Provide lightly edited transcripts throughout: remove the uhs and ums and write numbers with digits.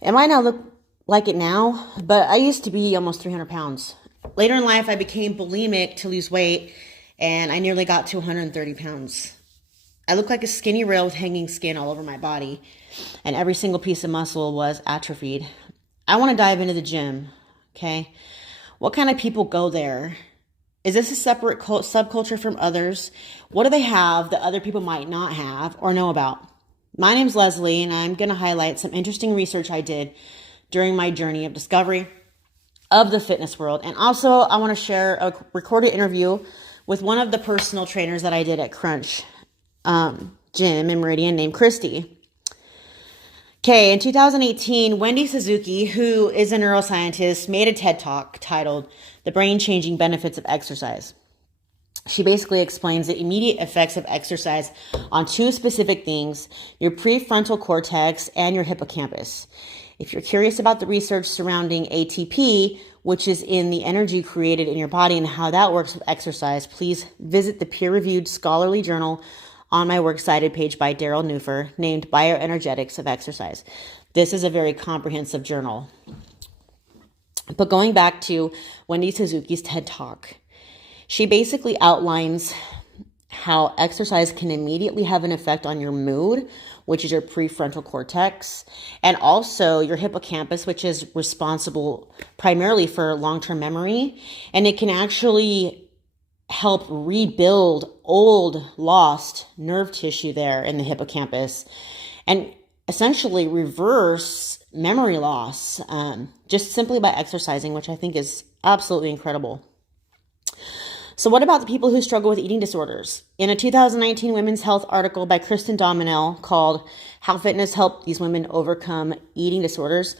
It might not look like it now, but I used to be almost 300 pounds. Later in life, I became bulimic to lose weight, and I nearly got to 130 pounds. I looked like a skinny rail with hanging skin all over my body, and every single piece of muscle was atrophied. I want to dive into the gym, okay? What kind of people go there? Is this a separate subculture from others? What do they have that other people might not have or know about? My name's Leslie, and I'm going to highlight some interesting research I did during my journey of discovery of the fitness world. And also, I want to share a recorded interview with one of the personal trainers that I did at Crunch Gym in Meridian named Christy. Okay, in 2018, Wendy Suzuki, who is a neuroscientist, made a TED Talk titled The Brain-Changing Benefits of Exercise. She basically explains the immediate effects of exercise on two specific things, your prefrontal cortex and your hippocampus. If you're curious about the research surrounding ATP, which is in the energy created in your body and how that works with exercise, please visit the peer-reviewed scholarly journal on my works cited page by Daryl Neufer named Bioenergetics of Exercise. This is a very comprehensive journal. But going back to Wendy Suzuki's TED Talk, she basically outlines how exercise can immediately have an effect on your mood, which is your prefrontal cortex, and also your hippocampus, which is responsible primarily for long-term memory. And it can actually help rebuild old, lost nerve tissue there in the hippocampus and essentially reverse memory loss just simply by exercising, which I think is absolutely incredible. So what about the people who struggle with eating disorders? In a 2019 Women's Health article by Kristen Dominell called How Fitness Helped These Women Overcome Eating Disorders,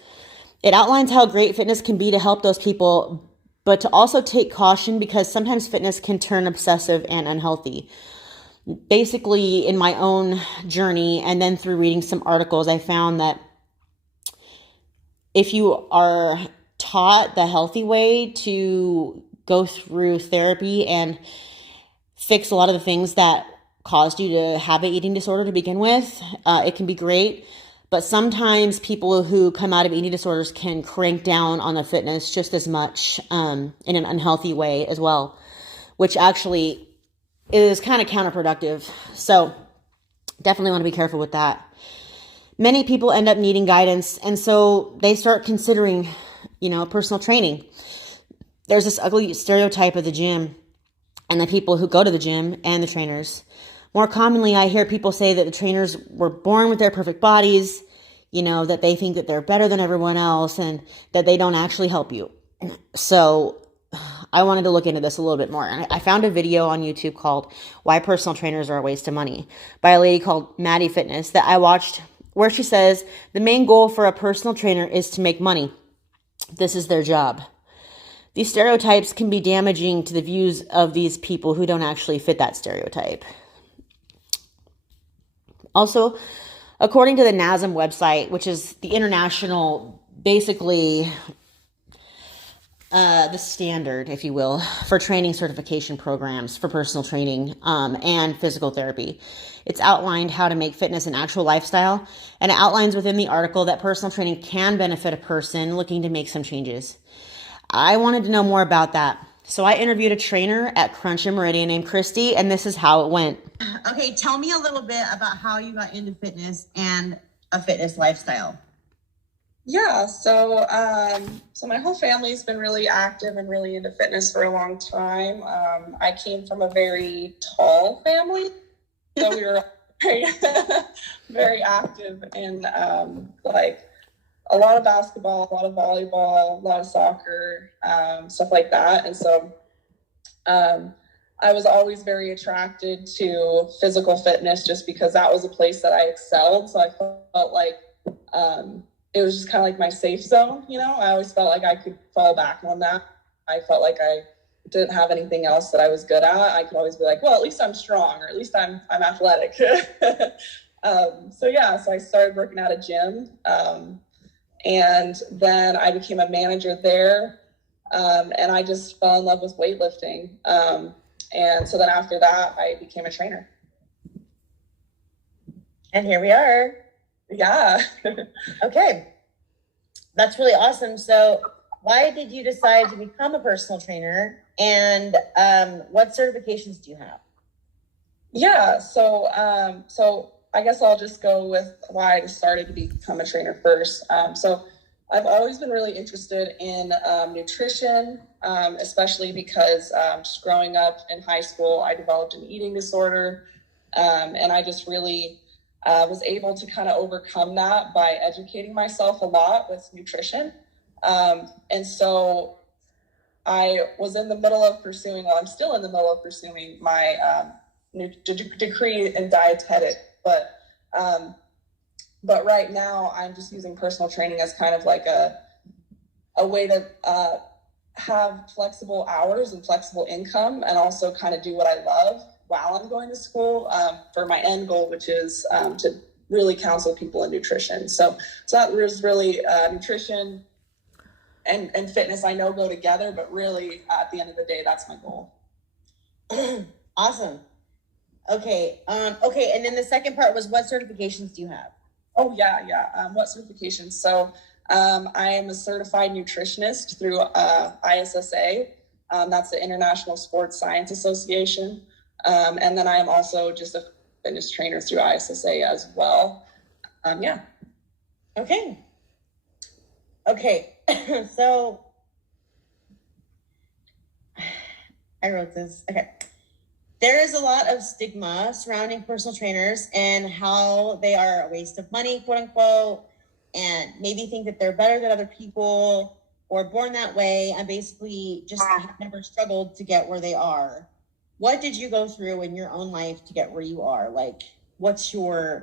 it outlines how great fitness can be to help those people, but to also take caution because sometimes fitness can turn obsessive and unhealthy. Basically, in my own journey and then through reading some articles, I found that if you are taught the healthy way to go through therapy and fix a lot of the things that caused you to have an eating disorder to begin with, it can be great. But sometimes people who come out of eating disorders can crank down on the fitness just as much in an unhealthy way as well, which actually is kind of counterproductive. So definitely want to be careful with that. Many people end up needing guidance, and so they start considering, personal training. There's this ugly stereotype of the gym and the people who go to the gym and the trainers. More commonly, I hear people say that the trainers were born with their perfect bodies, that they think that they're better than everyone else and that they don't actually help you. So I wanted to look into this a little bit more. And I found a video on YouTube called Why Personal Trainers Are a Waste of Money by a lady called Maddie Fitness that I watched, where she says the main goal for a personal trainer is to make money. This is their job. These stereotypes can be damaging to the views of these people who don't actually fit that stereotype. Also, according to the NASM website, which is the international, basically the standard, if you will, for training certification programs for personal training and physical therapy. It's outlined how to make fitness an actual lifestyle, and it outlines within the article that personal training can benefit a person looking to make some changes. I wanted to know more about that. So I interviewed a trainer at Crunch and Meridian named Christy, and this is how it went. Okay, tell me a little bit about how you got into fitness and a fitness lifestyle. Yeah, so my whole family's been really active and really into fitness for a long time. I came from a very tall family, so we were very, very active in like a lot of basketball, a lot of volleyball, a lot of soccer, stuff like that. And so I was always very attracted to physical fitness just because that was a place that I excelled. So I felt like it was just kind of like my safe zone, I always felt like I could fall back on that. I felt like I didn't have anything else that I was good at. I could always be like, well, at least I'm strong, or at least I'm athletic. So I started working at a gym. And then I became a manager there. And I just fell in love with weightlifting. And so then after that, I became a trainer. And here we are. Yeah. Okay. That's really awesome. So, why did you decide to become a personal trainer, and what certifications do you have? Yeah, so I guess I'll just go with why I decided to become a trainer first. So I've always been really interested in nutrition, especially because just growing up in high school, I developed an eating disorder, and I just really was able to kind of overcome that by educating myself a lot with nutrition. And so I was in the middle of pursuing, well, I'm still in the middle of pursuing my degree in dietetic, um, but right now I'm just using personal training as kind of like a way to have flexible hours and flexible income, and also kind of do what I love while I'm going to school for my end goal, which is to really counsel people in nutrition. So that was really nutrition and fitness, I know, go together, but really at the end of the day, that's my goal. Awesome. Okay. Okay. And then the second part was, what certifications do you have? Oh yeah. What certifications? So I am a certified nutritionist through ISSA. That's the International Sports Science Association. And then I am also just a fitness trainer through ISSA as well. Yeah. Okay. Okay. So I wrote this. Okay. There is a lot of stigma surrounding personal trainers and how they are a waste of money, quote unquote, and maybe think that they're better than other people or born that way and basically just have never struggled to get where they are. What did you go through in your own life to get where you are? Like, what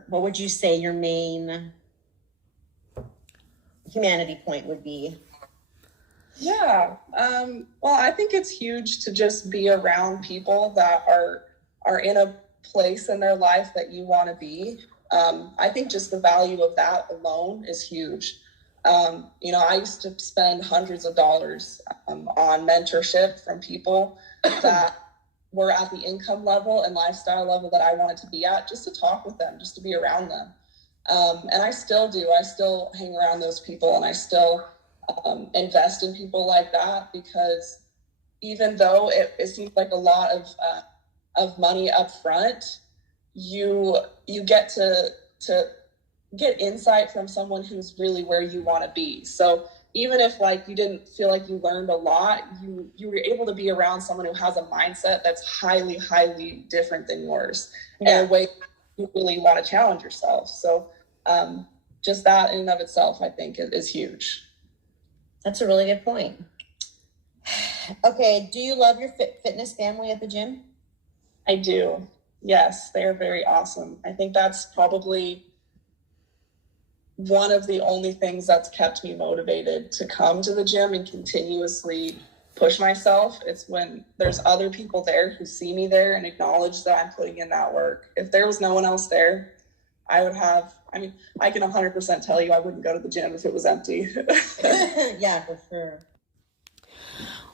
would you say your main humanity point would be? Yeah. Well, I think it's huge to just be around people that are in a place in their life that you want to be. I think just the value of that alone is huge. I used to spend hundreds of dollars on mentorship from people that were at the income level and lifestyle level that I wanted to be at, just to talk with them, just to be around them. And I still do. I still hang around those people, and I still invest in people like that, because even though it seems like a lot of money up front, you get to get insight from someone who's really where you want to be. So even if like you didn't feel like you learned a lot, you were able to be around someone who has a mindset that's highly different than yours, in a way you really want to challenge yourself. So just that in and of itself, I think, is huge. That's a really good point. Okay, do you love your fitness family at the gym? I do. Yes, they are very awesome. I think that's probably one of the only things that's kept me motivated to come to the gym and continuously push myself. It's when there's other people there who see me there and acknowledge that I'm putting in that work. If there was no one else there, I can 100% tell you I wouldn't go to the gym if it was empty. Yeah, for sure.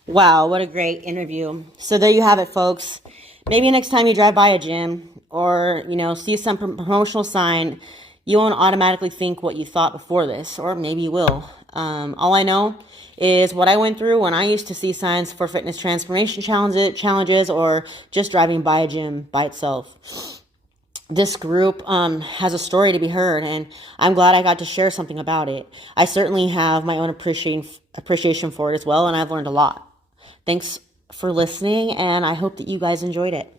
Wow, what a great interview. So there you have it, folks. Maybe next time you drive by a gym or, see some promotional sign, you won't automatically think what you thought before this, or maybe you will. All I know is what I went through when I used to see signs for fitness transformation challenges or just driving by a gym by itself. This group has a story to be heard, and I'm glad I got to share something about it. I certainly have my own appreciation for it as well, and I've learned a lot. Thanks for listening, and I hope that you guys enjoyed it.